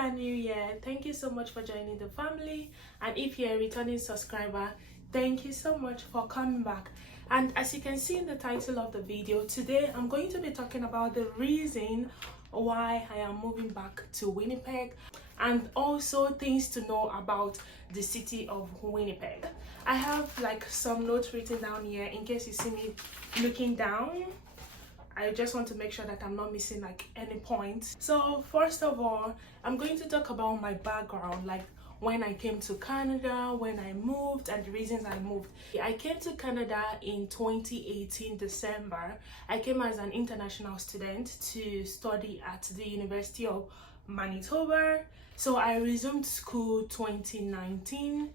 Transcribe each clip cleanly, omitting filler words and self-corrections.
are new here, thank you so much for joining the family. And if you're a returning subscriber, thank you so much for coming back. And as you can see in the title of the video, today I'm going to be talking about the reason why I am moving back to Winnipeg, and also things to know about the city of Winnipeg. I have like some notes written down here in case you see me looking down. I just want to make sure that I'm not missing like any points. So first of all, I'm going to talk about my background, like when I came to Canada, when I moved, and the reasons I moved. I came to Canada in 2018 December. I came as an international student to study at the University of Manitoba. So I resumed school 2019,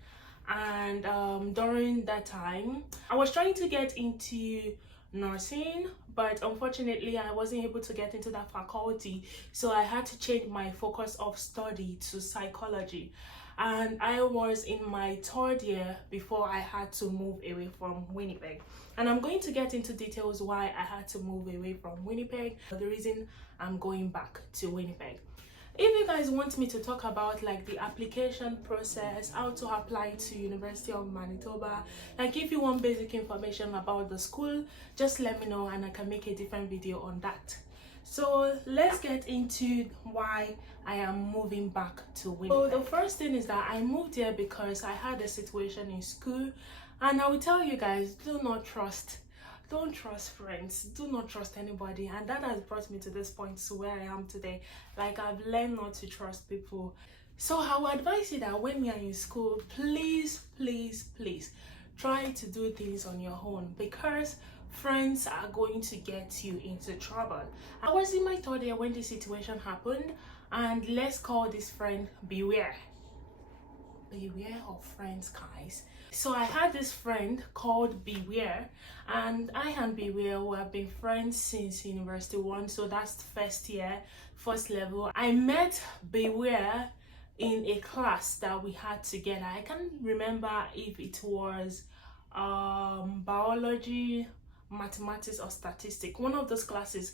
and during that time I was trying to get into nursing, but unfortunately I wasn't able to get into that faculty, so I had to change my focus of study to psychology. And I was in my third year before I had to move away from Winnipeg, and I'm going to get into details why I had to move away from Winnipeg, the reason I'm going back to Winnipeg. If you guys want me to talk about like the application process, how to apply to University of Manitoba, like if you want basic information about the school, just let me know and I can make a different video on that. So let's get into why I am moving back to Winnipeg. So the first thing is that I moved here because I had a situation in school, and I will tell you guys, don't trust friends, do not trust anybody, and that has brought me to this point to where I am today. Like, I've learned not to trust people. So I would advise you that when you're in school, please try to do things on your own, because friends are going to get you into trouble. I was in my third year when this situation happened, and let's call this friend Beware of friends, guys. So I had this friend called Beware, and I and Beware we have been friends since University 1, so that's first year, first level. I met Beware in a class that we had together. I can't remember if it was biology, mathematics, or statistics, one of those classes,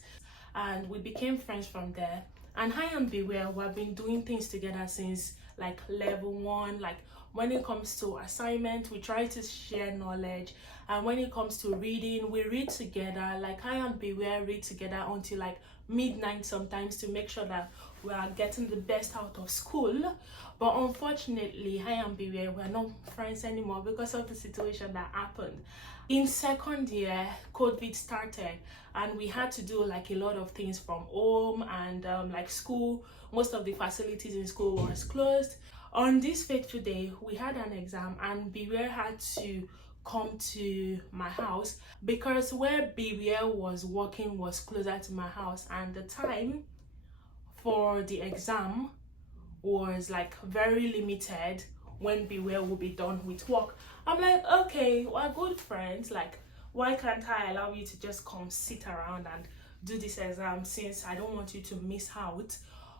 and we became friends from there. And I and Beware we have been doing things together since like level 1. Like when it comes to assignment, we try to share knowledge, and when it comes to reading, we read together. Like I and Beware read together until like midnight sometimes to make sure that we are getting the best out of school. But unfortunately, I and Beware we're not friends anymore because of the situation that happened. In second year, COVID started, and we had to do like a lot of things from home, and like school, most of the facilities in school was closed. On this fateful day, we had an exam, and Beware had to come to my house because where Beware was working was closer to my house, and the time for the exam was like very limited when Beware will be done with work. I'm like, okay, we're good friends, like why can't I allow you to just come sit around and do this exam, since I don't want you to miss out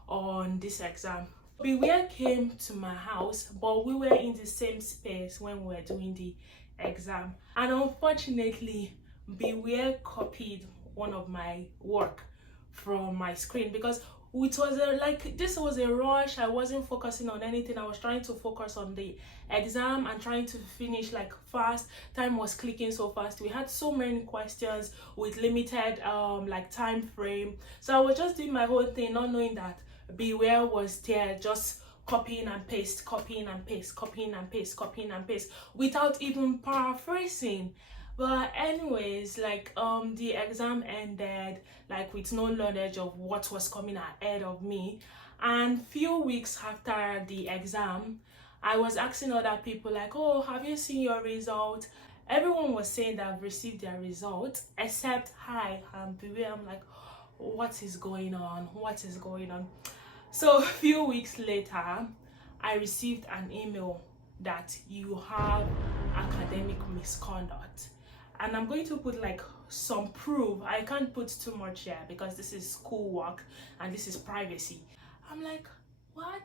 on this exam. Beware came to my house, but we were in the same space when we were doing the exam, and unfortunately Beware copied one of my work from my screen because it was this was a rush. I wasn't focusing on anything. I was trying to focus on the exam and trying to finish like fast. Time was clicking so fast. We had so many questions with limited like time frame, so I was just doing my whole thing, not knowing that Beware was there just copying and paste, copying and paste, copying and paste, copying and paste, without even paraphrasing. But anyways, like the exam ended like with no knowledge of what was coming ahead of me. And few weeks after the exam, I was asking other people like, oh, have you seen your result? Everyone was saying that I've received their result except Beware. I'm like, what is going on? What is going on? So a few weeks later, I received an email that you have academic misconduct, and I'm going to put like some proof. I can't put too much here because this is schoolwork and this is privacy. I'm like, what?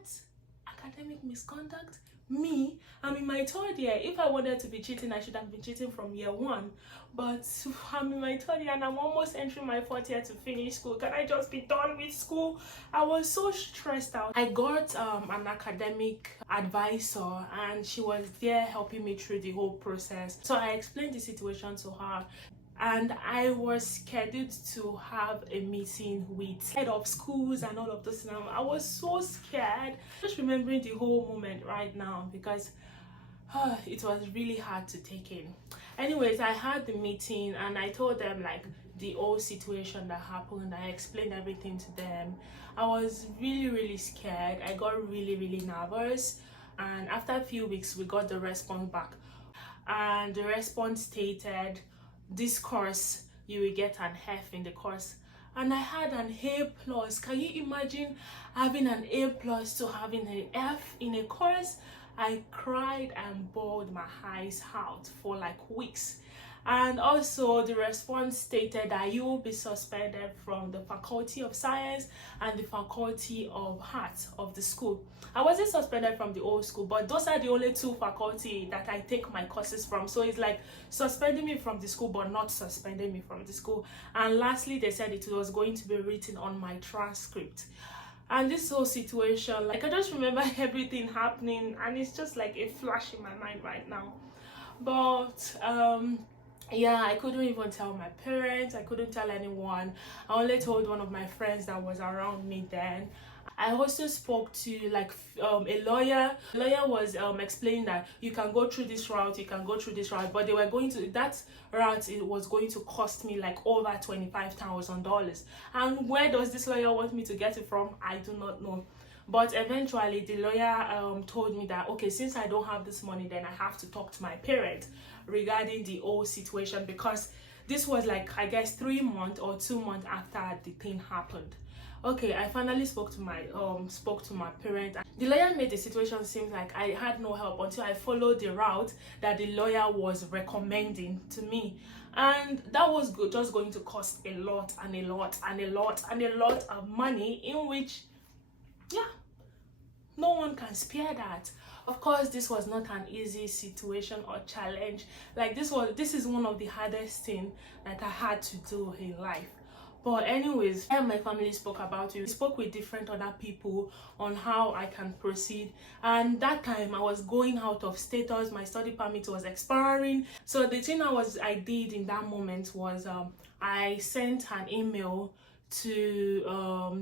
Academic misconduct? Me, I'm in my third year. If I wanted to be cheating, I should have been cheating from year one. But I'm in my third year and I'm almost entering my fourth year to finish school. Can I just be done with school? I was so stressed out. I got an academic advisor and she was there helping me through the whole process. So I explained the situation to her. And I was scheduled to have a meeting with head of schools and all of this. Now I was so scared, just remembering the whole moment right now, because it was really hard to take in. Anyways, I had the meeting and I told them like the whole situation that happened. I explained everything to them. I was really scared. I got really nervous, and after a few weeks we got the response back, and the response stated, this course you will get an F in the course. And I had an A plus. Can you imagine having an A plus to having an F in a course? I cried and bawled my eyes out for like weeks. And also the response stated that you will be suspended from the Faculty of Science and the Faculty of Arts of the school. I wasn't suspended from the old school, but those are the only two faculty that I take my courses from. So it's like suspending me from the school but not suspending me from the school. And lastly, they said it was going to be written on my transcript. And this whole situation, like I just remember everything happening and it's just like a flash in my mind right now. But yeah, I couldn't even tell my parents, I couldn't tell anyone. I only told one of my friends that was around me then. I also spoke to like a lawyer. The lawyer was explaining that you can go through this route, you can go through this route, but they were going to, that route, it was going to cost me like over $25,000. And where does this lawyer want me to get it from? I do not know. But eventually the lawyer told me that, okay, since I don't have this money, then I have to talk to my parents regarding the whole situation, because this was like, I guess 3 months or 2 months after the thing happened. Okay, I finally spoke to my parents. The lawyer made the situation seem like I had no help until I followed the route that the lawyer was recommending to me, and that was just going to cost a lot of money, in which, yeah, no one can spare that. Of course, this was not an easy situation or challenge. Like this is one of the hardest things that I had to do in life. But anyways, my family spoke about it. We spoke with different other people on how I can proceed. And that time I was going out of status. My study permit was expiring. So the thing I did in that moment was I sent an email to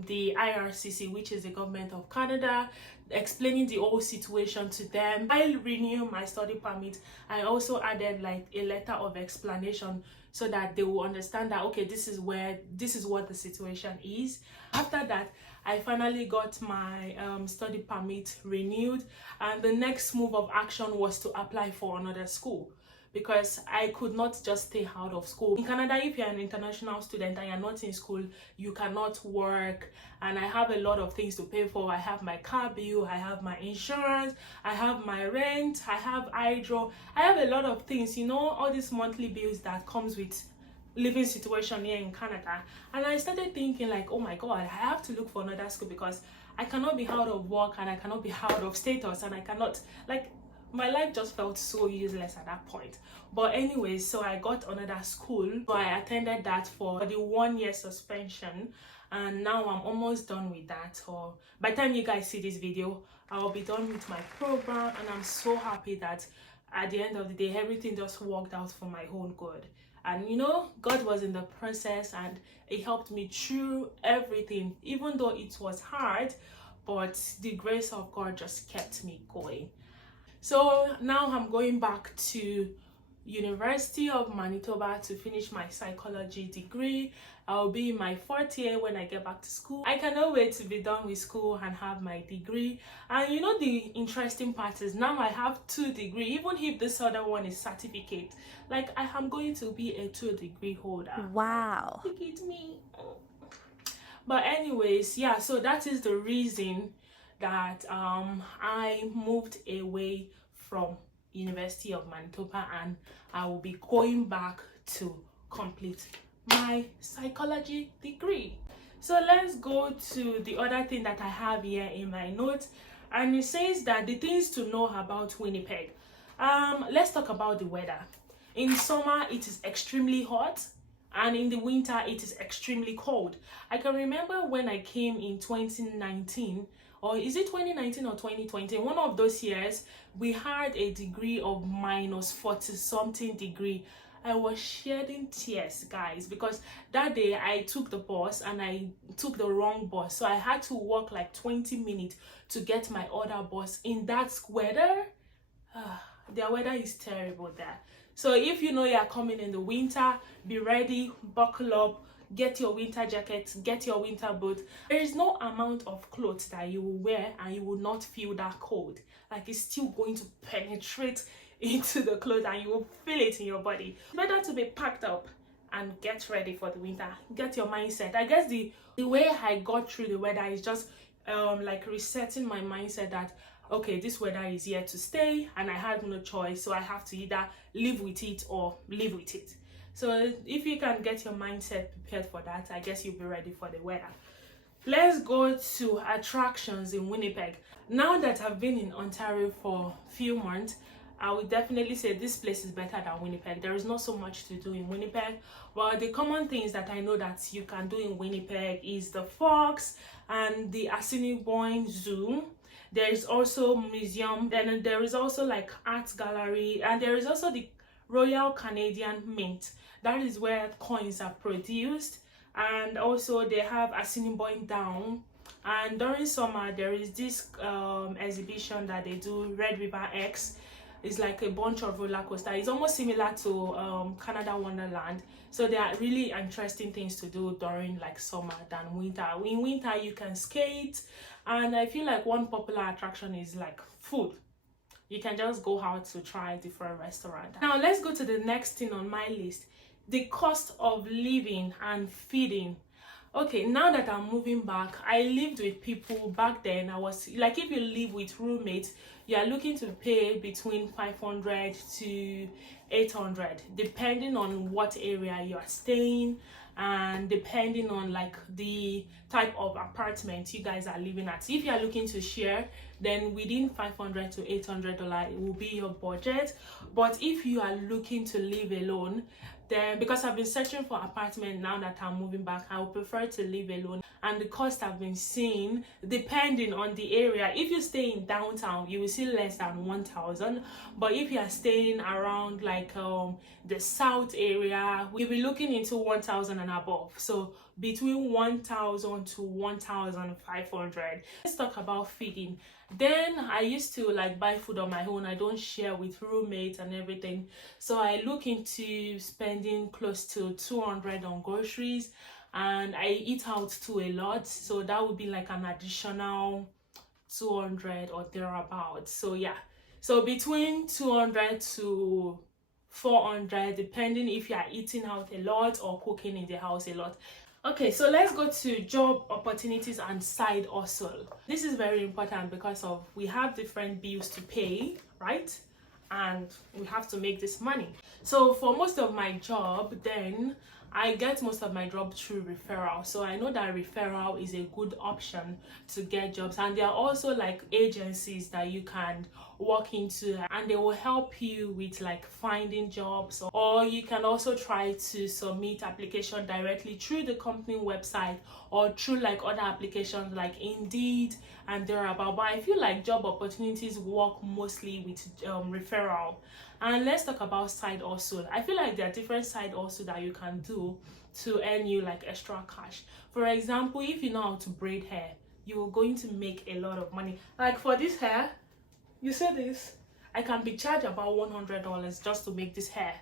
the IRCC, which is the government of Canada, explaining the whole situation to them. I renewed my study permit. I also added like a letter of explanation so that they will understand that, okay, this is what the situation is. After that, I finally got my study permit renewed, and the next move of action was to apply for another school, because I could not just stay out of school. In Canada, if you're an international student and you're not in school, you cannot work. And I have a lot of things to pay for. I have my car bill, I have my insurance, I have my rent, I have hydro. I have a lot of things, you know, all these monthly bills that comes with living situation here in Canada. And I started thinking like, oh my God, I have to look for another school, because I cannot be out of work and I cannot be out of status, and I cannot, like, my life just felt so useless at that point. But anyways, so I got another school. So I attended that for the 1 year suspension, and now I'm almost done with that. Or by the time you guys see this video, I'll be done with my program, and I'm so happy that at the end of the day, everything just worked out for my own good. And you know, God was in the process and He helped me through everything, even though it was hard, but the grace of God just kept me going. So now I'm going back to University of Manitoba to finish my psychology degree. I'll be in my 4th year when I get back to school. I cannot wait to be done with school and have my degree. And you know, the interesting part is now I have 2 degrees, even if this other one is certificate. Like, I am going to be a 2-degree holder. Wow. Look at me. But anyways, yeah, so that is the reason that I moved away from University of Manitoba, and I will be going back to complete my psychology degree. So let's go to the other thing that I have here in my notes, and it says that the things to know about Winnipeg. Let's talk about the weather. In summer it is extremely hot, and in the winter it is extremely cold. I can remember when I came in 2019, or is it 2019 or 2020, one of those years, we had a degree of minus 40 something degree. I was shedding tears, guys, because that day I took the bus and I took the wrong bus, so I had to walk like 20 minutes to get my other bus in that weather. Their weather is terrible there. So if you know you're coming in the winter, be ready, buckle up, get your winter jacket, get your winter boot. There is no amount of clothes that you will wear and you will not feel that cold. Like, it's still going to penetrate into the clothes and you will feel it in your body. Better to be packed up and get ready for the winter. Get your mindset. I guess the way I got through the weather is just like resetting my mindset that, okay, this weather is here to stay and I had no choice, so I have to either live with it or live with it. So if you can get your mindset prepared for that, I guess you'll be ready for the weather. Let's go to attractions in Winnipeg. Now that I've been in Ontario for a few months, I would definitely say this place is better than Winnipeg. There is not so much to do in Winnipeg, but the common things that I know that you can do in Winnipeg is the Fox and the Assiniboine Zoo. There is also museum, then there is also like art gallery, and there is also the Royal Canadian Mint. That is where coins are produced. And also they have Assiniboine Down, and during summer there is this exhibition that they do, Red River X. It's like a bunch of roller coaster. It's almost similar to Canada Wonderland. So there are really interesting things to do during like summer than winter. In winter you can skate, and I feel like one popular attraction is like food. You can just go out to try different restaurants. Now let's go to the next thing on my list, the cost of living and feeding. Okay, now that I'm moving back, I lived with people. Back then I was like, if you live with roommates, you are looking to pay between 500 to 800 depending on what area you are staying and depending on like the type of apartment you guys are living at. If you are looking to share, then within 500 to 800 dollars it will be your budget. But if you are looking to live alone, then because I've been searching for apartment, now that I'm moving back, I would prefer to live alone. And the cost I've been seeing, depending on the area, if you stay in downtown you will see less than 1,000, but if you are staying around like the south area, we'll be looking into 1,000 and above. So between 1,000 to 1,500. Let's talk about feeding. Then I used to like buy food on my own. I don't share with roommates and everything, so I look into spending close to 200 on groceries, and I eat out too a lot, so that would be like an additional 200 or thereabouts. So yeah, so between 200 to 400 depending if you are eating out a lot or cooking in the house a lot. Okay, so let's go to job opportunities and side hustle. This is very important because of we have different bills to pay, right? And we have to make this money. So for most of my job, then I get most of my job through referral. So I know that referral is a good option to get jobs, and there are also like agencies that you can walk into and they will help you with like finding jobs, or you can also try to submit application directly through the company website or through like other applications like Indeed and thereabout. But I feel like job opportunities work mostly with referral. And let's talk about side hustle. I feel like there are different side hustle that you can do to earn you like extra cash. For example, if you know how to braid hair, you're going to make a lot of money. Like for this hair, you see this, I can be charged about $100 just to make this hair.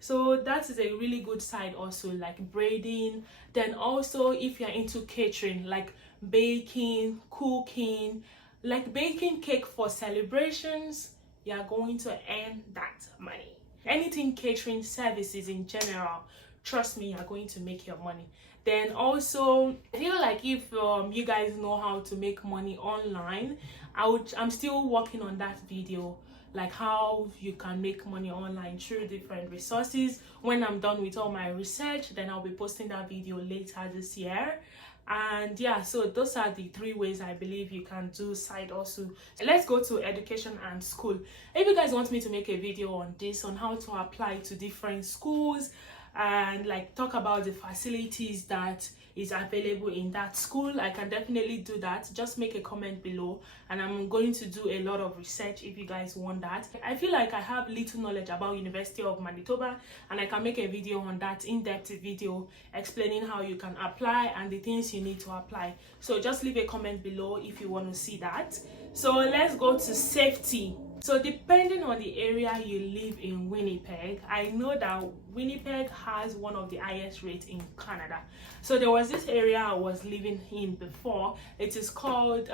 So that is a really good side hustle, like braiding. Then also if you're into catering, like baking, cooking, like baking cake for celebrations, you are going to earn that money. Anything catering services in general, trust me, you're going to make your money. Then also, I feel like if you guys know how to make money online, I'm still working on that video, like how you can make money online through different resources. When I'm done with all my research, then I'll be posting that video later this year. And yeah, so those are the 3 ways I believe you can do side hustle. Let's go to education and school. If you guys want me to make a video on this, on how to apply to different schools and like talk about the facilities that is available in that school, I can definitely do that. Just make a comment below and I'm going to do a lot of research if you guys want that. I feel like I have little knowledge about University of Manitoba and I can make a video on that, in-depth video explaining how you can apply and the things you need to apply. So just leave a comment below if you want to see that. So let's go to safety. So depending on the area you live in Winnipeg, I know that Winnipeg has one of the highest rates in Canada. So there was this area I was living in before. It is called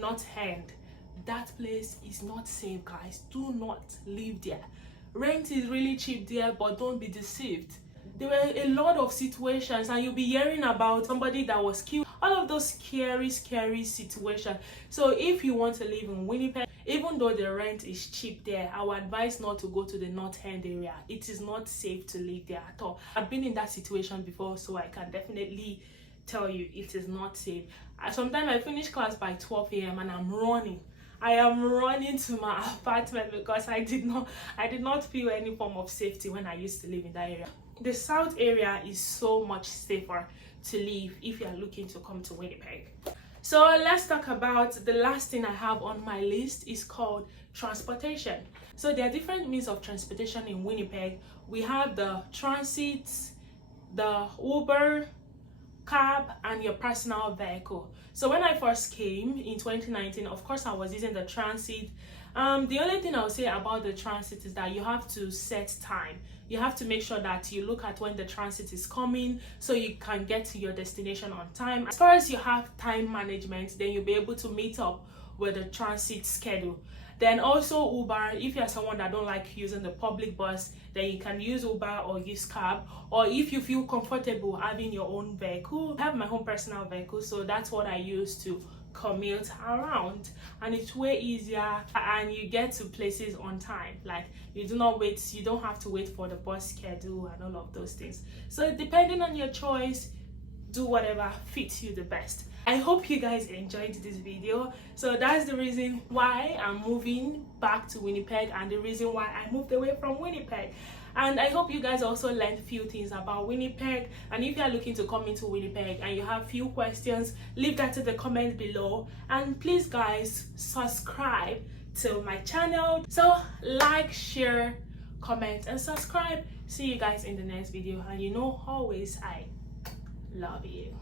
North End. That place is not safe, guys. Do not live there. Rent is really cheap there, but don't be deceived. There were a lot of situations and you'll be hearing about somebody that was killed. All of those scary situations. So if you want to live in Winnipeg, even though the rent is cheap there, I would advise not to go to the North End area. It is not safe to live there at all. I've been in that situation before, so I can definitely tell you it is not safe. Sometimes I finish class by 12 a.m. and I'm running. I am running to my apartment because I did not feel any form of safety when I used to live in that area. The south area is so much safer to live if you are looking to come to Winnipeg. So let's talk about the last thing I have on my list is called transportation. So there are different means of transportation in Winnipeg. We have the transit, the Uber, cab, and your personal vehicle. So when I first came in 2019, of course I was using the transit. The only thing I'll say about the transit is that you have to set time. You have to make sure that you look at when the transit is coming so you can get to your destination on time. As far as you have time management, then you'll be able to meet up with the transit schedule. Then also Uber, if you're someone that don't like using the public bus, then you can use Uber or use cab. Or if you feel comfortable having your own vehicle, I have my own personal vehicle, so that's what I use to commute around, and it's way easier and you get to places on time. Like you don't have to wait for the bus schedule and all of those things. So depending on your choice, do whatever fits you the best. I hope you guys enjoyed this video. So that's the reason why I'm moving back to Winnipeg and the reason why I moved away from Winnipeg. And I hope you guys also learned few things about Winnipeg. And if you are looking to come into Winnipeg and you have few questions, leave that in the comments below. And please guys, subscribe to my channel. So like, share, comment, and subscribe. See you guys in the next video. And you know, always I love you.